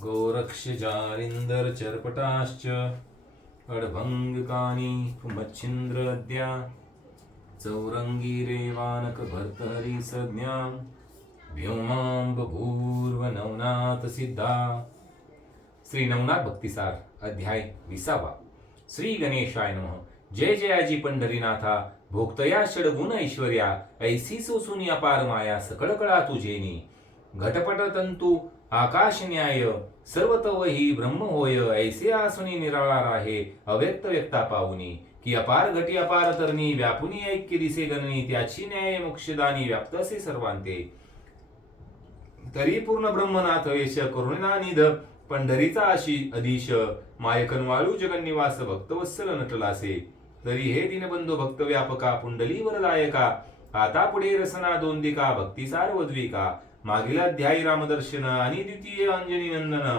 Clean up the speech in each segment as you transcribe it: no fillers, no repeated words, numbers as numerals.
गोरक्ष जालिंदर चरपटाश्च अडभंगकानी मच्छिंद्रद्या चौरंगी रेवानक भर्तहरी संज्ञा व्योमांब भूर्व नवनाथ सिद्धा. श्री नवनाथ भक्तिसार अध्याय 20. श्री गणेशाय नमः. जय जयाजी पंढरीनाथा. भोक्तया षडगुण ऐश्वर्या ऐसी सोसून अपार माया सकळ कळा तुझेनी. घटपट तंतू आकाश न्याय सर्व तव ही ब्रह्म होय. ऐसे आसुनी निराळा राहे अव्यक्त व्यक्ता पाहुनी. की अपार घटी अपार तरणी व्यापुनी ऐक्य दिसे गणनी. त्याची न्याय मोक्षदानी व्याप्त असे सर्वांते. तरी पूर्ण ब्रह्मनाथ वेश करुणा निध पंढरीचा आशी अधीश. मायकन वाळू जगन्निवास भक्तवत्सल नटलासे. तरी हे दीनबंधू भक्त व्यापका पुंडली वरदायका. आता पुढे रसना दोंदिका भक्तिसार वद्विका. मागील अध्यायी रामदर्शन आणि द्वितीय अंजनी नंदन.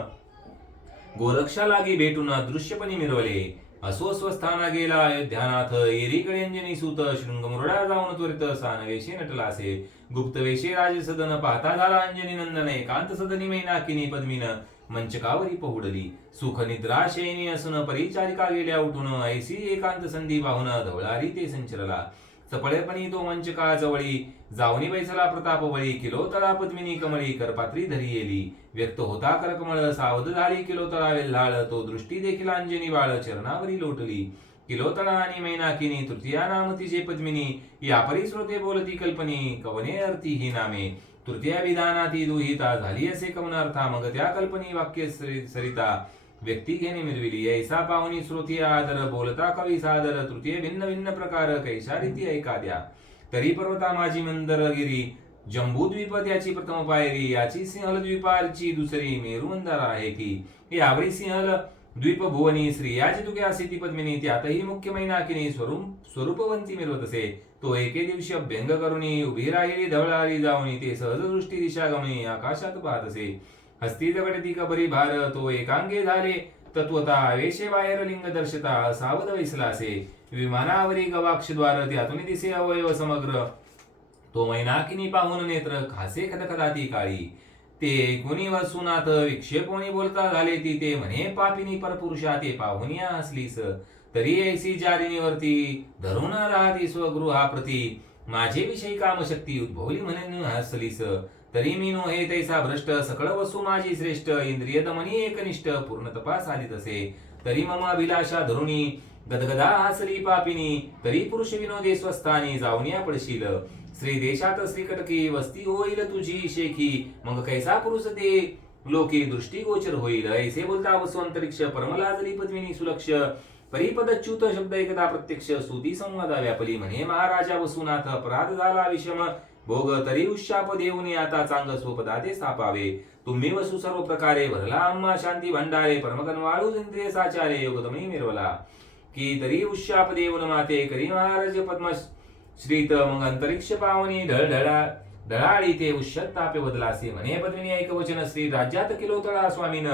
गोरक्षा लागी भेटून दृश्यपणी मिरवले. असो स्वस्थाना गेला अयोध्यानाथ. एरीकडे अंजनी सूत शृंगमुरडा जाऊन त्वरित सानवेशी नटलासे. गुप्त वेशे राजसदन पाहता झाला अंजनी नंदन. एकांत सदनी मैनाकिनी पद्मीन मंचकावरी पहुडली. सुख निद्रा शयनी असून परिचारिका गेल्या उठून. ऐसी एकांत संधी पाहून धवळारी ते संचरला. चपळेपणी तो मंचका जवळी जावनी बैसला प्रतापवळी. किलोतळा पद्मिनी कमळी करपात्री धरी येली. व्यक्त होता करकमळ सावध झाली किलोतळा वेल्हाळ. तो दृष्टी देखील अंजनी बाळ चरणावरी लोटली. किलोतळा आणि मैनाकिनी तृतीया नाम तिचे पद्मिनी. या परिश्रोते बोलती कल्पनी कवने अर्थी ही नामे. तृतीया विधानाती दुहिता झाली असे कवनार्था. मग त्या कल्पनी वाक्य सरिता व्यक्ती घेणे मिरविली. ऐसा पाहुनी श्रोती आदर बोलता कवी सादर. तृतीय भिन्न भिन्न प्रकार कैसा रीती ऐका द्या. तरी पर्वता माझी मंदरगिरी जंबूद्वीप त्याची प्रथम पायरी. याची सिंहल द्वीपाची दुसरी मेरू मंदार आहे ती. यावरी सिंहल द्वीप भुवनी स्त्रियाची तुके असे ती पद्मिनी. त्यातही मुख्य मैनाकिनी स्वरूपवंती मिरवत असे. तो एके दिवशी अभ्यंग करुणी उभी राहिली धवळारी जाऊनी. ते सहज दृष्टी दिशा गमनी आकाशात पाहत असे. हस्ती दगडती कबरी भार. तो एकांगे झाले तत्वता वेशे बाहेर लिंग दर्शता. सावध वैसला असे विमानावरी गवाक्ष द्वार. त्यातून दिसे अवयव समग्र. तो मैनाकिनी पाहून नेत्र खासे खदखदाती काळी. ते गुणी वसुनाथ विक्षेपोनी बोलता झाले ती. ते म्हणे पापिनी परपुरुषा. ते पाहुनिया हसलीस तरी ऐसी जारिनीवरती. धरून राहती स्वगृहाप्रती. माझे विषयी कामशक्ती उद्भवली म्हणून हसलीस. तरी मी नो हे तैसा भ्रष्ट. सकळ वसू माझी श्रेष्ठ. इंद्रिय दमनी एकनिष्ठ पूर्ण तपास आली तसे. तरी मम अभिलाषा धरुणी गदगदा हसली पापिनी. तरी पुरुष विनोदे स्वस्थानी जाऊनिया पडशील. श्री देशात श्रीकटकी वस्ती होईल तुझी शेखी. मग कैसा पुरुष ते लोके दृष्टी गोचर होईल. ऐसे बोलता वसु अंतरिक्ष परमलाजली पद्मिनी सुलक्ष. परिपदच्युत शब्द एकदा प्रत्यक्ष स्तुती संवादा व्यापली. म्हणे महाराजा वसुनाथ अपराध झाला विषम भोग. तरी उशाप देऊनी आता चांग स्वपदा ते स्थापावे. तुम्ही वसु सर्व प्रकारे भरला आम्हा शांती भंडारे. परमगण वाळू इंद्रिय साचारे योगदमी मिरवला. की तरी उशाप देऊन माते करी महाराज पद्म श्रीत. मग अंतरिक्ष पावनी ढळाळी ते उष्यत तापे बदलासे. म्हणे पद्मिनी ऐक वचन श्री राज्यात किलोतळा स्वामीन.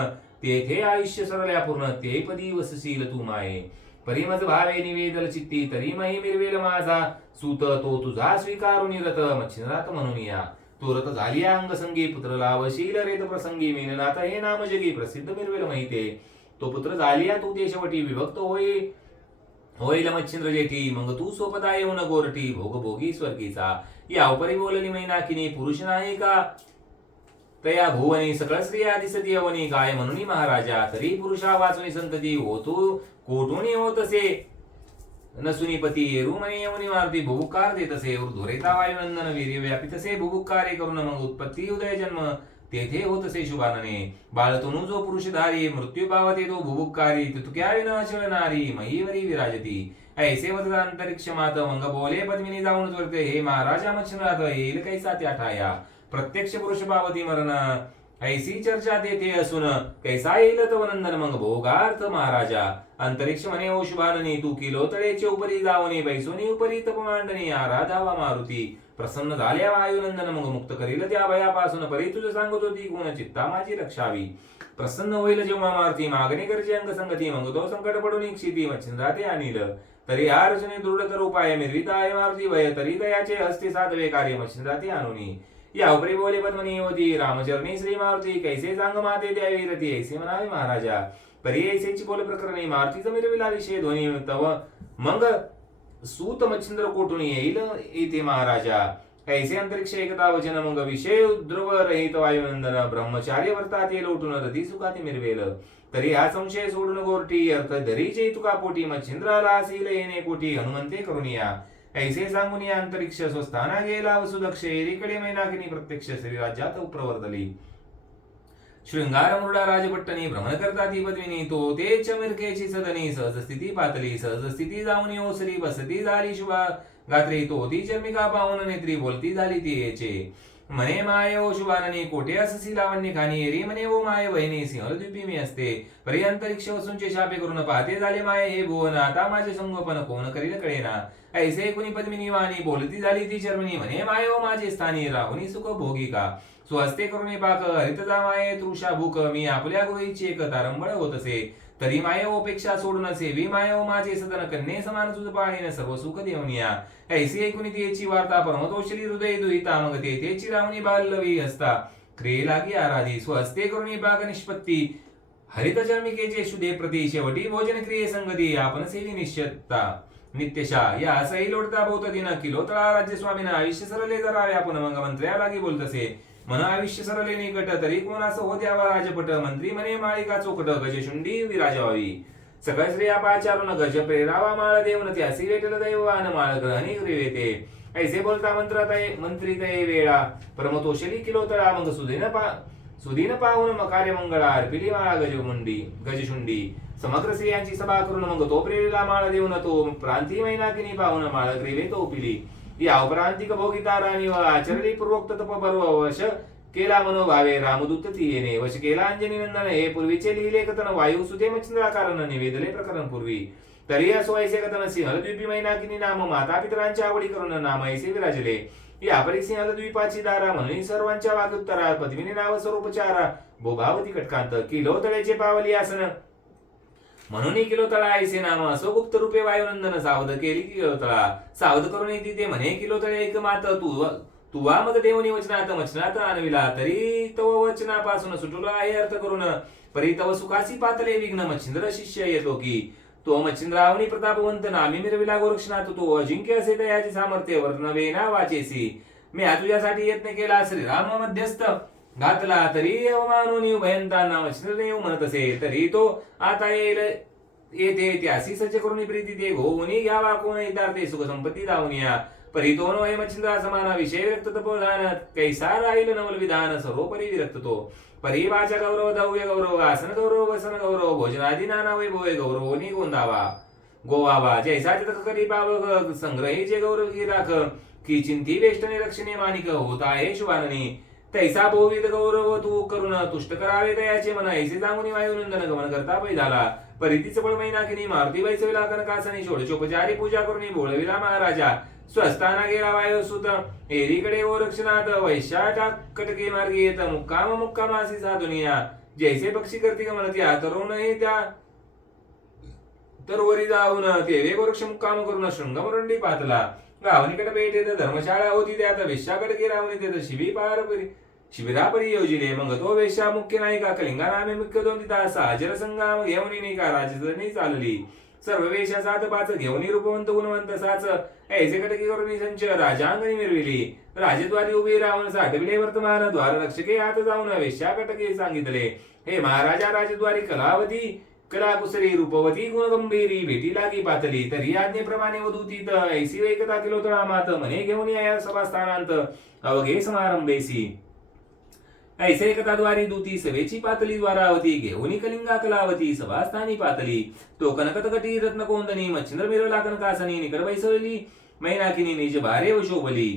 तेथे आयुष्य सरल्या पूर्ण. ते पदी वसशील तू माये. परिमज भावे निवेदल चित्ती. तरी मही मिरवेल माझा सूत. तो तुझा स्वीकारून रथ मच्छिंद्रात म्हणून या. तो रथ झाली अंगसंगी पुत्र लावशील रेत प्रसंगी. मीननाथ हे नाम जगी प्रसिद्ध मिरवेल महिते. तो पुत्र झालिया तू ते शेवटी विभक्त होईल मच्छिंद्र जेठी. मग तू सोपदा येऊन गोरटी भोग भोगी स्वर्गीचा. या उपरी बोलली मैनाकिनी पुरुष नाही का तया भुवनी. सकळ स्त्रिया दिसती अवनी. काय म्हणून महाराजा तरी पुरुषा वाचुनी संतती. होतो कोटुनी होत असे नसुनी पती. रुमणी यमुनी मारुती भुभुकार देत असे. ऊर्ध्वरेता वायुनंदन वीर्य व्यापित असे. भुभुकारे करून मग उत्पत्ती उदय जन्म तेथे होत असे शुभानने. बाळतनु जो पुरुषधारी मृत्यू पावते तो भुभुकारी. तुक्या विना नारी महीवरी विराजती. ऐसे वदत अंतरिक्ष मात. मग बोले पद्मिनी जाऊन त्वरित हे महाराजा मच्छिंद्रात येईल कैसा त्या ठाया. प्रत्यक्ष पुरुष पावती मरण. ऐसी चर्चा तेथे असून कैसा येईल तव नंदन. मग भोगार्थ महाराजा अंतरिक्ष म्हणे ओ शुभाननी. तू किलोतळेचे उपरी जावनी बैसोनी उपरी तप मांडणी. आराधावा मारुती प्रसन्न झाल्या वायुनंदन. मग मुक्त करील त्या भयापासून. परी तुझ सांगत होती गुण चित्ता माझी रक्षावी. प्रसन्न होईल जेव्हा मारुती मागणी करची अंगसंगती. मग तो संकट पडून क्षिती मच्छिंद्राते आणील. तरी हा रचने दृढ तर उपाय मिरविताय मारुती भय. तरी दयाचे हस्ते साधवे कार्य मच्छिंद्राते आणुनी. या उपरी बोले पद्मनी होती रामचरणी श्री मारुती कैसे सांग माते द्यावी रती ऐसे म्हणावे महाराजा. परी ऐसेची बोल प्रकरणी मारुतीचा मिरविला विषय ध्वनी तव मग सूत मच्छिंद्र कोठून येईल येथे महाराजा. कैसे अंतरिक्ष एकता वचन मग विषय ध्रुव रहित वायुनंदन ब्रह्मचार्य वर्तात येल उठून रती सुखाती मिरवेल. तरी हा संशय सोडून गोरटी अर्थ धरीचे तुका पोटी मच्छिंद्राला असेल येणे कोटी हनुमंते करून या. ऐसे सांगून या अंतरिक्ष स्वस्थाना गेला वसुदक्ष एरीकडे मैनाकिनी प्रत्यक्ष श्रीराज्यात प्रवर्तली. शृंगार मुरडा राजपट्टणी भ्रमण करता ती पद्मिनी तो तेच मिरकेची सदनी सहज स्थिती पातली सहज स्थिती जाऊन ओसरी बसती झाली शुभा गात्री तो ती चर्मिका पाहून नेत्री बोलती झाली ती येचे. म्हणे माय ओ शुभाननी कोठे अससी लावण्य खाणी एरी म्हणे ओ माय बहिणी सिंहद्वीपी मी असते. परी अंतरिक्ष वसूंचे शापे करून पाहते झाले माय हे भुवन आता माझे संगोपन कोण करील कळेना. ऐसे कुणी पद्मिनी वाणी बोलती झाली ती चर्मिणी म्हणे माय ओ माझे स्थानी राहुनी सुख भोगिका स्वस्ते करून पाक हरित जा माये तृषा भूक मी आपल्या गृहीची एक तारंबळ होत असे. तरी माय ओपेक्षा सोडून असे वी माय ओ माझे सदन कन्ये समान तुझ पाळीन सर्व सुख देऊन या. ऐसी ऐकून त्याची वार्ता परमतोषली हृदय दुहिता मग तेची रावणी बालवी हसता क्रिये लागी आराधी स्वस्ते करून पाक निष्पत्ती हरित चर्मिकेचे शुदे प्रती शेवटी भोजन क्रिये संगती आपण सेवी निश्चितता नित्यशा या सही लोटता बहुत दिन किलोतळा राज्य स्वामीना आयुष्य सरले जरावे आपण मग मंत्र्या लागी बोलतसे. मन आयुष्य सरले निकट तरी कोणास हो द्यावा राजपट मंत्री म्हणे माळिका चोकट गजशुंडी विराजावी. सगळ श्रेया पाचारून गज प्रेरावा माळ देऊन त्यासी वेटल दैवान माळ ग्रहणी ग्रीवेते. ऐसे बोलता मंत्री तये वेळा परमतोषली किलोतळा मग सुदीन पाहून मकार्य मंगळा अर्पिली माळा गजशुंडी. समग्र स्त्रियांची सभा करून मग तो प्रेरीला माळ देऊन तो प्रांती मैनाकिनी पाहून माळ ग्रीवे तो पिली. या उपरांतिक भोगिता राणी व आचरणी पूर्वोक्त तप पर्व वश केला मनोभावे रामदूत ती येणे वश केला अंजनी नंदन हे पूर्वीचे लिहिले कथन वायू सुते मच्छिंद्रा कारण निवेदले प्रकरण पूर्वी. तरी असो ऐसे कथन सिंहद्वीपी मैनाकिनी नाम माता पितरांच्या आवडी करून नाम ऐसे विराजले. या परी सिंहद्वीपाची दारा म्हणून सर्वांच्या वागुत्तरा पद्मिनी नाव स्वरूपचारा भोभावती कटकांत किलो तळेचे पावली आसन म्हणून किलोतळा ऐसे नाम असो गुप्त रूपे वायुनंदन सावध केली किलोतळा सावध करून येते ते म्हणे किलोतळे एक मात तुवा मग देवनी वचनात आणविला तरी तव वचनापासून सुटलो आहे अर्थ करून परी तव सुखासी पातले विघ्न मच्छिंद्र शिष्य येतो की तो मच्छिंद्रावनी प्रतापवंत नामी मिरविला गोरक्षनाथ तो अजिंक्य असे दयाची सामर्थ्य वर्णवेना वाचेसी. मी हा तुझ्यासाठी यत्न केला श्रीराम मध्यस्थ घातला तरी अवमानोनी भयंतांना मच्छिंद्र म्हणत असे. तरी तो आता येथे त्यासी सज्ज करून प्रीती ते घोवनी घ्यावा कोण ते सुख संपत्ती दावनिया. परी तो नये मच्छिंद्रा समाना विषय विरक्त तपोधान कैसा राहील नवल विधान सर्वोपरी विरक्त तो. परी वाचा गौरव दव्य गौरव आसन गौरव वसन गौरव भोजनादी नाना वैभव गौरवनी गोवावा जैसा चितक करी पावक संग्रहीचे गौरव की राख की चिंती वेष्टने रक्षणे मानिक होत आहे शुभाननी. तैसा बहुविध गौरव तू करून तुष्ट करावे दयाचे मन ऐसे सांगून वायुनंदन गमन करता पै झाला. परितीच पळ मैनाकिनी मारुती बैसविला कनकासनी षोडशोपचारी पूजा करून बोलविला महाराजा. स्वस्थाना गेला वायुसुत एरीकडे गोरक्षनाथ वैशाटा कटके मार्गी येत मुक्कामासी साधुनिया. जैसे पक्षी करती गमन त्या तरुण त्या तरुवरी जाऊन तेवे गोरक्ष मुक्काम करून शृंगमरुंडी पातला. गावणीकडे भेट धर्मशाळा होती त्यात वेश्याकडे गेला शिबिरापरी योजिले. मग तो वेश्या मुख्य नायिका कलिंगा नामे मुख्य दोन तिथा साजर संगाम घेऊन नायिका राजधानी चालली. सर्व वेशा सात पाच घेऊन रूपवंत गुणवंत साच ऐसे कटके करून संच राजांगणी मिरविली. राजद्वारी उभी राहून साठविले वर्तमान द्वार रक्षके हात जाऊन वेश्या कटके सांगितले. हे महाराजा राजद्वारी कलावती कलाकुसरी रूपवती गुणगंभीरी भेटी लागी पातली. तरी आज्ञेप्रमाणे वधूतीत ऐसी एकता किलोतळा मात म्हणे घेऊन या सभास्थानांत अवघे समारंभेसी. ऐसे एकताद्वारी दूती सभेची पातली द्वारावती घेऊनी कलिंगा कलावती सभास्थानी पातली. तो कनकतकटी रत्नकोंदनी मच्छिंद्र मिरवला कनकासनी निकट बैसवली मैनाकिनी निज भारे व शोभली.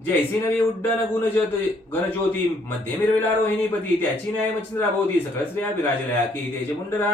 जैसी नवी उड्डण गणज्योती मध्ये मिरविला रोहिणीपती त्याची न्याय मच्छिंद्राभोवती सकळ स्त्रिया विराजल्या की तेज मुंडरा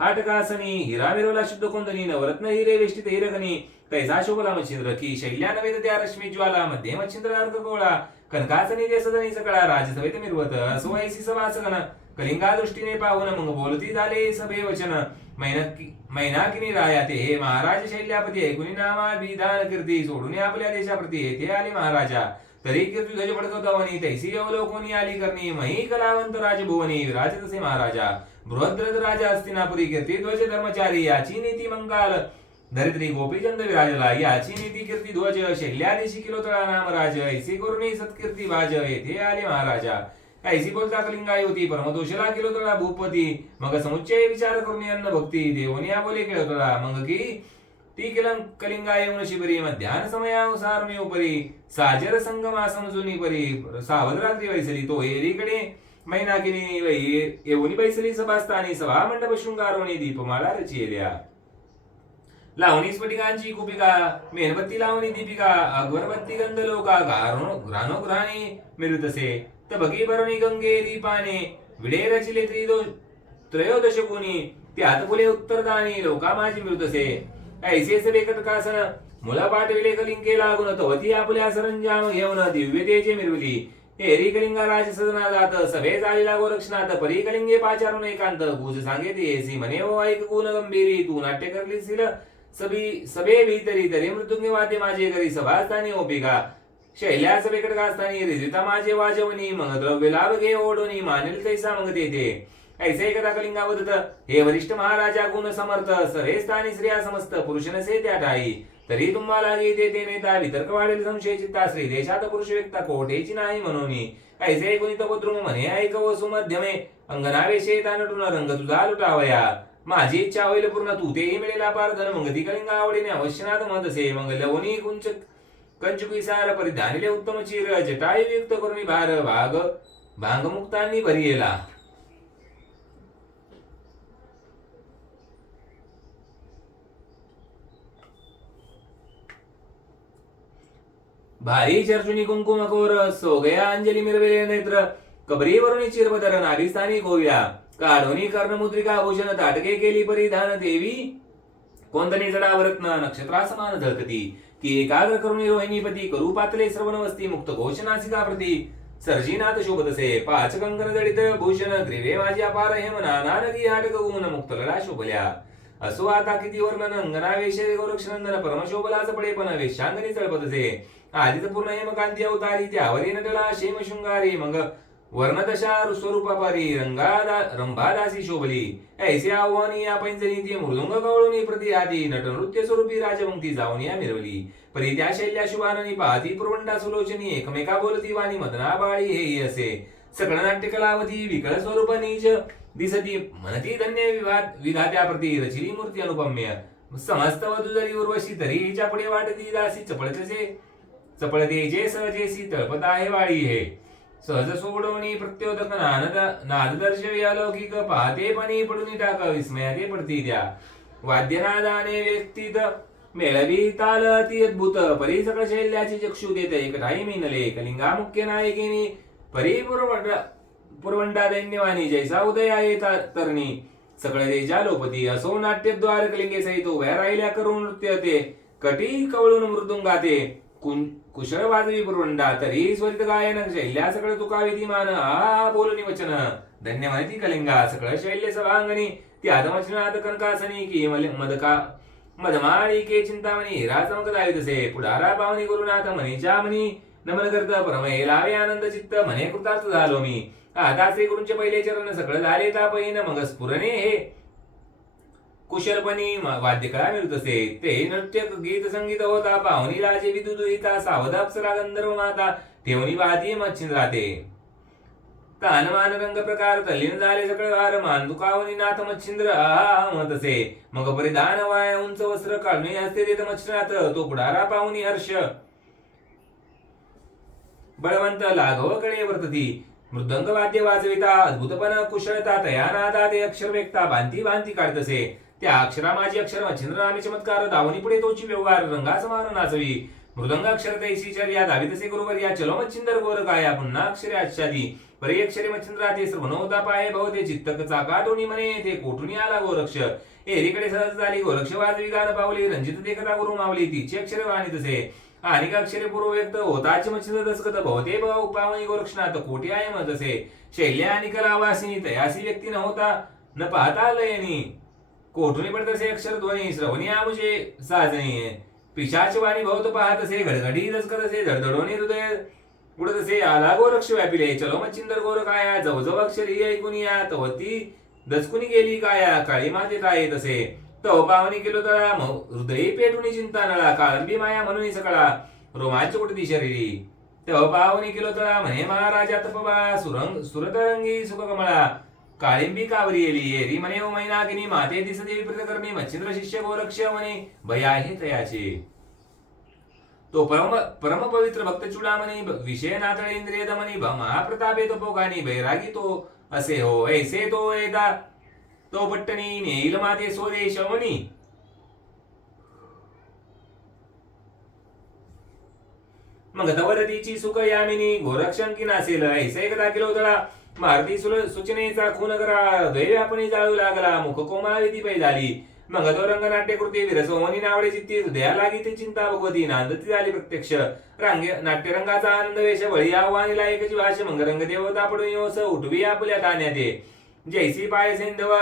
हाटकासनी हिरा मिरवला शुद्ध कोंदनी नवरत्न हिरे वेष्टित हिरकनी तैसा शोभला मच्छिंद्र की शैल्या नवेद त्या रश्मी ज्वाला मध्ये मच्छिंद्र अर्क गोळा कनकासनी ते सदनी सकळा राजसभेत मिरवत असो ऐसी सभा सगन कलिंगा दृष्टीने पाहून मग बोलती झाले सभे वचन मैनाकिनी राया ते हे महाराज शैल्यापती ऐकुनी नामा विधान कीर्ती सोडून आपल्या देशाप्रती येथे आले महाराजा. तरी कीर्ती ध्वज फडकवतावनी तैसी अवलोकनी आली करणी मही कलावंत राजभुवनी विराजत असे महाराजा बृहद्रथ राजा हस्तिनापुरी कीर्ती ध्वज धर्मचारी याची नीती मंगाल धरित्री गोपीचंद विराजला याची नीती कीर्ती ध्वज शैल्यादेशी किलोतळा नामराज ऐसी करुणी सत्कीर्ती भाज येथे आले महाराजा ऐसी बोलता कलिंगाई होती परमदोषला किलोतळा भूपती मग समुच्चय विचार करून अन्न भक्ती देवनिया बोले किलोतळा मग की ती कलिंगा येऊन शिबरी मध्यान समयानुसार मी उपरी साजर संगमा समजुनी परी सावध रात्री वैसली तो एरीकडे मैनाकिनी येऊनी बैसली सभास्थानी सभा मंडप शृंगारोनी दीपमाळा रचिल्या लावणी स्फटिकांची कुपिका मेणबत्ती लावणी दीपिका अगरबत्ती गंध लोका घरानो घराणी मिळतसे तबकी भरणी गंगे दीपाने विडे रचिले त्रयोदश गुणी त्यात फुले उत्तरदानी लोका माझी मिळतसे ऐसे सभे कटकासन मुला पाठविले कलिंगे लागून तवती आपल्या सरंजाम घेऊन दिव्यतेचे मिरवली एरी कलिंगा राज सदना जात सभे झालेला गोरक्षनाथ परी कलिंगे पाचारून एकांत गुज सांगेते एसी म्हणे ओ ऐक गुण गंभीरी तू नाट्य करलीसील सभे भीतरी तरी मृत्युंगे वाद्य माझे करी सभास्थानी ओपिका शैल्या सभे कटकास्थानी रिजिता माझे वाजवणी मग द्रव्य लाभ घे ओढोनी मानेल तैसा मग तेथे ऐसे एकदा कलिंगा वदत हे वरिष्ठ महाराजा गुण समर्थ सरे स्थानी स्त्रिया समस्त पुरुष नसे त्या ठाई तरी तुम्हाला येते ते नेता वितर्क वाढेल संशय चित्ता श्री देशात पुरुष व्यक्ता कोठेची नाही म्हणून ऐसे गुणित पद्रुम म्हणे ऐक वसु मध्यमे अंगनावेशे नटून रंग तुझा लुटावया माझी इच्छा होईल पूर्ण तू तेही मिळेला पारधन मग ती कलिंगा आवडीने अवश्यनाथ म्हणतसे मग लवणी कंचुकी सार परिधानिले उत्तम चिर जटायु युक्त करुणी भार भांगमुक्तांनी भरियेला भारी चर्चुनी कुंकुम कोर सोगया अंजली मिरवेले नेत्र कबरीवरुनी चिरबदर नाभिस्थानी गोव्या काढोनी कर्णमुद्रिका भूषण ताटके केली परिधान देवी कोणतनी जडावरत्न नक्षत्रा समान झळकती की एकाग्र करुणी रोहिणीपती करू पातले श्रवण वस्ती मुक्त घोषणासिका प्रती सर्जीनाथ शोभतसे पाच कंकण जडित भूषण ग्रीवे माझी अपार हेमना नानगी हाटक गुण मुक्त लढा शोभल्या असो आता किती वर्णन अंगनावेशे गोरक्षनंदन परमशोभलाच पडे पण वेशांगणी चळपतसे आदित पूर्ण हेमकांती अवतारी त्यावरी नटला शेम शृंगारी मग वर्णदशा स्वरूपापारी रंभादासी शोभली ऐसे आव्हानी या पैंजनी ती मृदुंग कवळुनी प्रति आदी नट नृत्य स्वरूपी राजमुक्ती जाऊन या मिरवली परी त्या शैल्या शुभाननी पाहती पुरवंडा सुलोचनी एकमेका बोलती वाणी मदना बाळी हे असे सकळ नाट्य कलावती विकळ स्वरूप नीच दिसती मनती धन्य विधात्या प्रती रचिली मूर्ती अनुपम्य समस्त वधू जरी उर्वशी तरी हिच्या पुढे वाटती दासी चपळतेचे सहजेसी तळपत आहे वाळी हे सहज सोडवणी प्रत्योदक नाद दर्शवी अलौकिक पाहतेपणी पडून टाक विस्मयाते पडती त्या वाद्यनादाने व्यक्तीत मेळवी ताल अति अद्भुत परी सकळ शैल्याची चक्षु देत एकठाई मिनले कलिंगा मुख्य नायकिनी परी पुरवंडा दैन्यवाणी जैसा उदया येता तरणी सकळ देजा लोपती असो नाट्यद्वार कलिंगे सहित उभ्या राहिल्या करून नृत्य ते कटी कवळून मृदुंगाते कुशळ वाजवी पुरवंडा तरी स्वरित गायन शैल्या सकळ तुका विधिमान आ बोलणी वचन धन्य माहिती कलिंगा सकळ शैल्य सभांगणी ती आदमचनात कनकासनी की मधमाळिके चिंतामणी राजमक दावितसे पुढारा पावनी गुरुनाथ मनीच्या मनी नमन करत परमये लावे आनंद चित्त म्हणे कृतार्थ झालो मी आता श्री गुरूंचे पहिले चरण सकळ झाले तापहीन मग स्फुरणे हे कुशलपणी वाद्यकळा मिळतसे ते नृत्य गीत संगीत होता पाहुणी राजे विदुदुहिता सावध अप्सरा गंधर्व माता ठेवणी वादी मच्छिन राहते तानमान रंग प्रकार तल्लीन झाले सकळ वार मानदुकावनी नाथ मच्छिंद्र आहा म्हणतसे मग परिधान वाय उंच वस्त्र काढणे असते देत मच्छिनाथ तो पुढारा पाहुणी हर्ष बळवंत लाघव कडे वर्तती मृदंग वाद्य वाजविता अद्भुतपण कुशलता तया नादा ते अक्षर व्यक्ता भांती भांती काढतसे त्या अक्षरा माझी अक्षर मच्छिंद्र नामे चमत्कार दावणी पुढे तोची व्यवहार रंगा समान नाचवी मृदंग अक्षर तैसी चर्या दावितसे गुरुवर या चलो मच्छिंदर गोर काया पुन्हा अक्षरे आच्छादी परे अक्षरे मच्छिंद्रा ते श्रवणोता पाये भवते चित्तक चाकाटोनी म्हणे ते कोठून आला गोरक्ष एरीकडे सहज झाली गोरक्ष वाजवी गान पावली रंजित देखता गुरु मावली तिची अक्षरे वाणितसे आणि अक्षरे पूर्व व्यक्त होताच मच्छिंद्र दस्कत भवते भाऊ पावनी गोरक्षनाथ कोटी आहे म्हणतसे शैल्या आणि कलावासिनी तयासी व्यक्ती न होता न पाहता लयनी कोठून पडतसे अक्षर ध्वनी श्रवणी आमुचे साजणी पिशाच वाणी भवत पाहतसे घडघडी दस्कतसे धडधडोनी हृदय पुढे तसे आला गोरक्ष व्यापिले चलो मच्छिंदर गोर काया जवजव अक्षर ही ऐकून या तवती दचकुनी गेली काया काळी माते काय तसे तव पावनी केलो तळा हृदयी पेटून चिंता नळा काळंबी माया म्हणून सकळा रोमांच उठती शरीरी तव पावनी केलो तळा म्हणे महाराजा तपबाळा सुरतरंगी सुखकमळा काळिंबी कावरी येली एरी म्हणे ओ मैनाकिनी माते दिसदेवी प्रतकर्णी मच्छिंद्र शिष्य गोरक्ष म्हणे भया हे तयाचे तो परम पवित्र भक्त चुडामणी विषय नातळे इंद्रिय दमनी महाप्रतापे तो पोगानी बैरागी तो असे हो ऐसे तो एदा तो पट्टणी नेईल माते स्वदेश मनी मग तवरतीची सुख यामिनी गोरक्षंकी नासेल ऐसे एकदा किलो तळा मारती सुचनेचा खून करा दैव आपण जाळू लागला मुख कोमाविती पै झाली मग तो रंगनाट्य कृती विरसोमनी नावडे चित्ती हृदया लागी ते चिंता भगवती नांदती झाली प्रत्यक्ष नाट्यरंगाचा आनंद वेश बळी आव्हानीला एकची भाष मग रंग देवता पडून योस उठवी आपल्या ताण्यात जैसी पाय सेंधव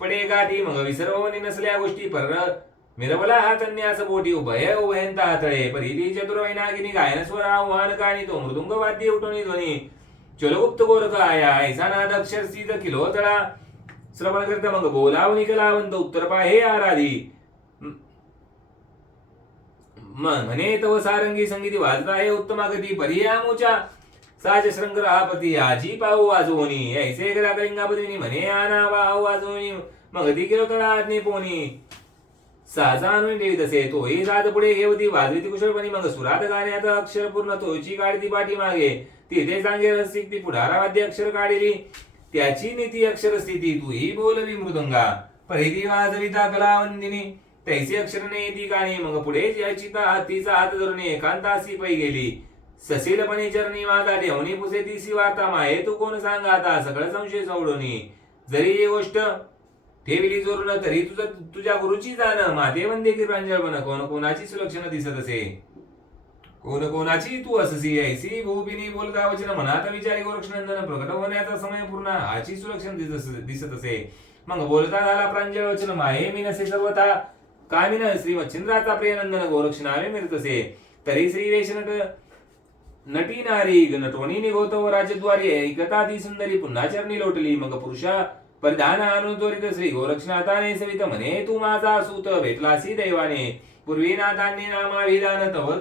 पडे गाठी मग विसर्वनी नसल्या गोष्टी पर मिरवला हा तन्यास बोटी उभयंता हातळे परिधी चतुर्वैनागिनी गायन स्वर आव्हान गाणी तो मृदुंग वाद्य उठवणी ध्वनी चलोगुप्त गोरख आया ऐसा नाद अक्षर सीध किलो तळा श्रवण करत मग बोलावणी कलावंत उत्तर पाहे आराधी म्हणे तव सारंगी संगीती वाजता हे उत्तमागती परियामोच्या साज श्रंग रापती आजी पाहू वाजवणी ऐसे कदा कलिंगापदिनी म्हणे आना वाहू वाजवणी मग ती केलो तळा आज्ञे पोनी साजा आणून देवी तसे तोही साज पुढे घेवती वाजविती कुशलपणी मग सुरात गाण्यात अक्षर पूर्ण तोची काढती पाठी मागे तिथे सांगे रसिक ती पुढारा वाद्य अक्षर काढली त्याची नीती अक्षर स्थिती तूही बोलवी मृदंगा परिधी वाजविता कलावंदिनी तैसी अक्षर ती गाणी मग पुढे तिचा हात धरून एकांतासी पै गेली सशीलपणे चरणी माझा ठेवणी पुसे तीसी वार्ता माये तू कोण सांगा आता सगळं संशय सोडवणी जरी ही गोष्ट ठेवली जोरून तरी तुझ्या गुरुची जाण माते वंदे कृपांजळ कोण कोणाची सुलक्षण दिसत असे कोण कोणाची तू अससी ऐसी भूपिनी बोलता वचन मनात विचारी गोरक्षनंदन प्रकट होण्याचा समय पूर्ण हाची सुलक्षण दिसत असे मग बोलता झाला प्रांजळ वचन माये मी नसे सर्वथा कामिन श्री मच्छिंद्राचा प्रियनंदन गोरक्ष नावे मिळत असे तरी श्री वेश नटी नारी नटवणी निघोतो राजद्वारी ऐकता ती सुंदरी पुन्हा चरणी लोटली मग पुरुषा परिधान अनुद्वरित श्री गोरक्षनाथाने सवित म्हणे तू माझा सूत भेटलासी दैवाने पूर्वी नाथांनी नामाभिधान तव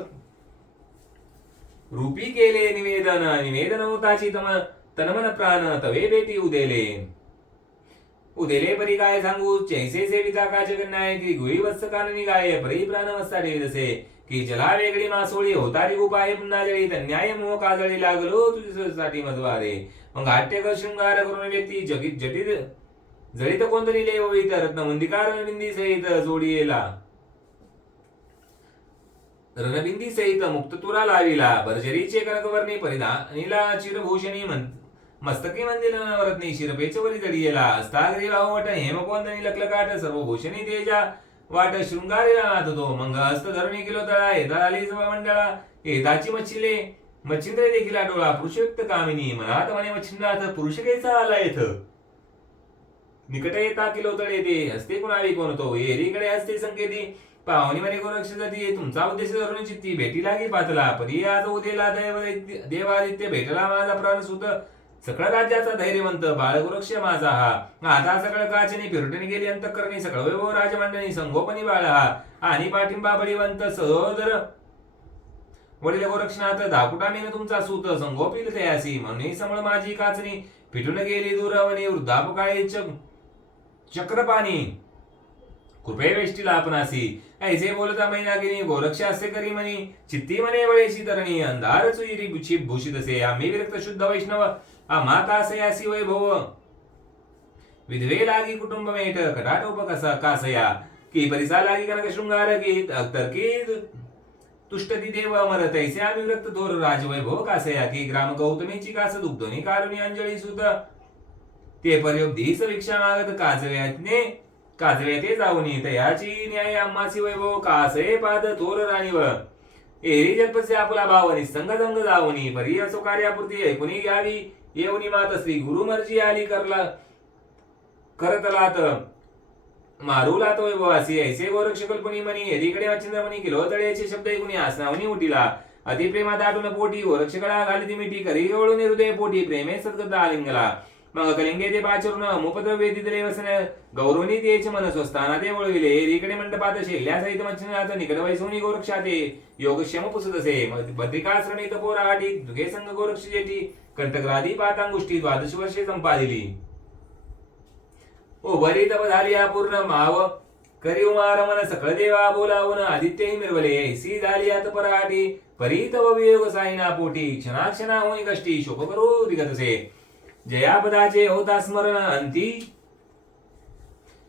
रूपी केले निवेदन होताची तनमन प्राण तवे बेटी उदेले परी काय सांगू चैसे सेविता का जगन्नाय की गुई वत्स काननी गाय परी प्राण वस्ता देवसे की जला वेगळी मासोळी होतारी उपाय पुन्हा जळी तन्याय मोह काजळी लागलो तुझ्यासाठी मधवारे मग आट्यकर शृंगार करून व्यक्ती जगित जटित जळीत कोणतरी लेवळीत रत्नमंदिकार बिंदी सहित जोडी येला रणबिंदी सहित मुक्त तुरा लाविला भरजरीचे कनकवर्णी परिधानीला चिरभूषणी मस्तकी मंदिर नवरत्नी शिरपेच वरी जडियेला अस्ताग्री वावट हेमकोंदनी लकलकाट सर्व भूषणी तेजा वाट शृंगारीला नाथ तो मंग हस्त धरणी किलो तळा येदा आली सभा मंडळा येदाची मच्छिंद्र देखील डोळा पुरुषयुक्त कामिनी मनात म्हणे मच्छिंद्रात पुरुष कैसा आला येथ निकट येता किलो तळे ते हस्ते कुणावी कोण तो एरीकडे हस्ते संकेती पाहुणी मध्ये गोरक्ष जाती तुमचा उद्देश धरून चित्ती भेटी लागी पातला परी आज उदेला देवादित्य भेटला माझा प्राण सुत सकळ राज्याचा धैर्यवंत बाळ गोरक्ष माझा हा आता सकळ काचनी फिरटणी गेली अंतकरणी सकळ वैभव राजमंडळी संगोपनी बाळ हा आणि पाठिंबा बळीवंत सहोदर वडील गोरक्षनाथ धाकुटामीनं तुमचा सूत संगोपील तयासी म्हणून समळ माझी काचनी फिटून गेली दूरवणी वृद्धापकाळी चक्रपाणी कृपे वेष्टीला आपणासी ऐसे बोलता मैनागिनी गोरक्ष असे करी म्हणी चित्ती मने वळेशी तरणी अंधार चुईरी बुची भूषित असे आम्ही विरक्त शुद्ध वैष्णव आम्हा कासयासी वैभव विधवे लागी कुटुंब मेट कटाटोप कसा कासया की परिसा लागी कनक शृंगार की तर्की तुष्टती देव अमर तैसे आम्ही विरक्त थोर राजवैभव कासया की ग्राम गौतमीची कास दुग्धोनी कारुणी अंजळी सुत ते पर्योब्धीस भिक्षा मागत काजव्याते जाऊनी तयाची न्याय आम्हासी वैभव कासये पाद थोर राणीव एरी जल्पसे आपला भाव निसंग जंग जाऊनी परी असो कार्यापुरती ऐकुनी घ्यावी येऊनी मात श्री गुरु मर्जी आली करतलात मारूला तो वैभवासी ऐसे गोरक्ष कल्पनी मनी एरीकडे मच्छिंद्रमणी किलो तळ्याचे शब्द ऐकुनी आसनावनी उठिला अति प्रेमा दाटून पोटी गोरक्षकडा घाली ती मिठी करी ओळून हृदय पोटी प्रेमे सद्गत आलिंगला मग कलिंगे ते पाचरून मुपद्रव्ये दिदले वसन गौरवनी तेच मन स्वस्थाना ते वळविले रिकडे मंडपात शेल्या सहित मच्छिनाथ निकट वैसोनी गोरक्षाते योगक्षम पुसदसे बद्रिकाश्रमे तपोराटी दुगे संग गोरक्ष जेठी कंटकरादी पातांगुष्टी 12 वर्षे संपादिली ओ बरी तप झाली पूर्ण माव करी उमार मन सकळ देवा बोलावून आदित्यही मिरवले ऐसी झाली आता पराटी परी तव वियोग साईना पोटी क्षणाक्षणा होई कष्टी शोक करू दिगतसे जयापदाचे होता स्मरण अंती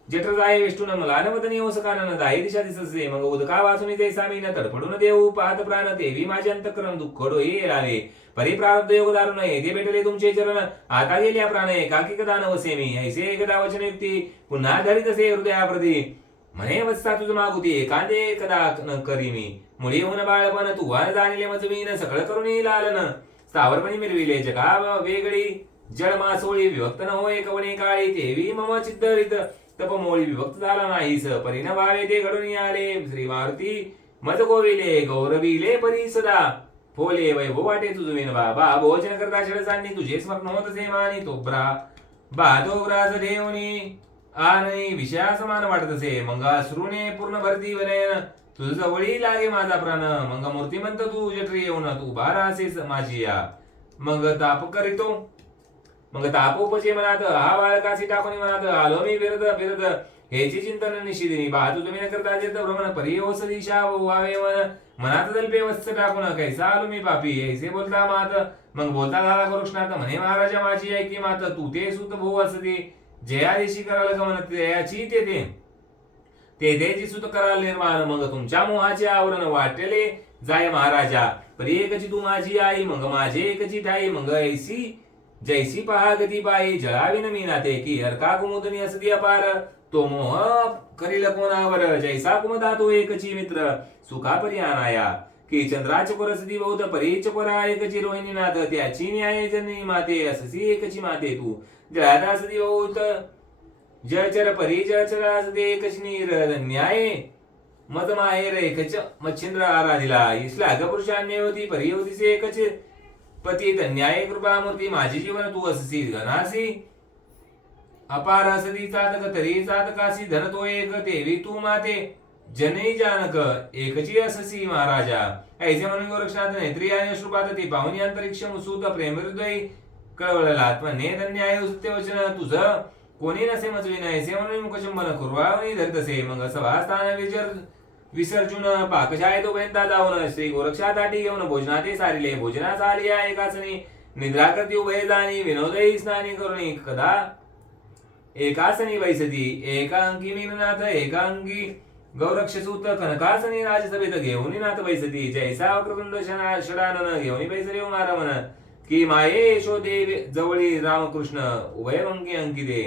जठर जाय वेष्टून मलानवदनी ओसकानन दाई दिशा दिससे मग उदका वाचून ते सामीन तडफडून देऊ पाहत प्राण देवी माझे अंतकरण दुःख डोई आले परी प्रारब्ध योग दारुण येथे भेटले तुमचे चरण आता गेल्या प्राण एकाकी कदा नवसे मी ऐसे एकदा वचन युक्ती पुन्हा धरीत असे हृदयाप्रती म्हणे वत्सा तुझ मागुती एकांदे कदा न करी मी मुळी होऊन बाळपण तू वार जाणले मजवीन सकळ करुणी लालन स्थावरपणी मिरविले जगा वेगळी जळ मासोळी विभक्त न होय कवणे काळी देवी मम चित्तरित तपमोळी विभक्त झाला नाहीस परिणभावे ते घडून आले श्री मारुती मज गोविले गौरविले परी सदा फोले वैभव वाटे तुझविन बाबा भोजन करता षडसांनी तुझे स्मरण होत से मानी तोब्रा बाधोब्राज देवनी आणि विषया समान वाटत असे मग अश्रूने पूर्ण भरती वनयन तुझ जवळी लागे माझा प्राण मग मूर्तिमंत तू जठरी येऊन तू बारा असेस माझी या मग ताप करीतो मग तापोपचे मनात हा बाळकाशी टाकून मनात आलो मी विरद विरद हेची चिंतन निशिदिनी बाजू तुम्ही न करता जेत भ्रमण परियोस दिशा वावे मनात दल्पे वत्स टाकून कैसा आलो मी पापी ऐसे बोलता मात मग बोलता झाला कृष्णात म्हणे महाराजा माझी ऐकी मात तू ते सुत भाऊ असती जया दिशी कराल गमन त्याची ते तेची सुत कराल निर्माण मग तुमच्या मोहाचे आवरण वाटले जाय महाराजा परी एकची तू माझी आई मग माझे एकची ठाई मग ऐसी जैसी पहा गती पायी जळाविन मी नाते की हरका कुमुदनी असती अपार तो मोह करील कोणावर जैसा कुमदा तो एकची मित्र सुखा परी आनाया की चंद्राच परसती बहुत परीच परा एकची रोहिणी नाथ त्याची न्याय जनी माते अससी एकची माते तू जळात असती बहुत जळचर परी जळचर असते एकची नीर न्याय मत माहेर एकच मच्छिंद्र आराधिला इसला अगपुरुषान्य होती परी होतीसे एकच पती न्याय कृपा मूर्ती माझी जीवन तू अससी घनासी अपार असती चातक तरी चातकासी धन तो एक देवी तू माते जनै जानक एकची अससी महाराजा ऐसे म्हणून गोरक्षनाथ नेत्री आणि अश्रुपात ती पाहुणी अंतरिक्ष मुसूत प्रेमहृदय कळवळला आत्मने धन्याय सत्यवचन तुझ कोणी नसे मजविन ऐसे म्हणून मुखचंबन कुर्वाणी धरतसे मग सभास्थान विसर्जून पाकशाळेत उभयंता जाऊन श्री गोरक्षा ताटी घेऊन भोजनाते सारिले भोजनास आलिया एकासनी निद्रा करती उभय जाणी विनोदयी स्नानी करुणी कदा एकासनी वैसती एकांकी मीननाथ एकांकी गौरक्षसूत कनकासनी राजसभेत घेऊन नाथ वैसती जैसा वक्रतुंड षडानन घेऊन बैसले उमारमन की माये यशोदे जवळी रामकृष्ण उभयवंकी अंकिते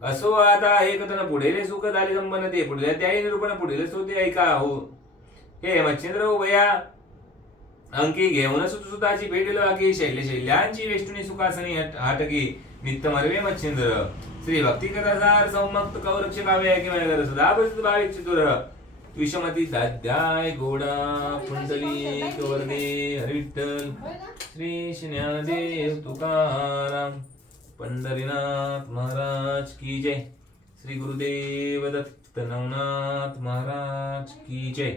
असो आता एकतन पुढेले सुख झाले संबंध ते पुढे त्याही निरूपण पुढेले सोते ऐका हो हे मच्छिंद्र उभया अंकी घेऊन सुतसुताची भेटील की शैल्यांची वेष्टुनी सुखासनी हाटकी नित्य मरवे मच्छिंद्र श्री भक्ती कथासार सौमक्त कौरक्ष काव्य ऐकी सदा प्रसिद्ध भाविक चतुर विषमती दाध्याय गोडा कुंडली कवर्णे हरिविठ्ठल श्री ज्ञानदेव तुकाराम पंढरीनाथ महाराज की जय श्री गुरुदेव दत्त नवनाथ महाराज की जय।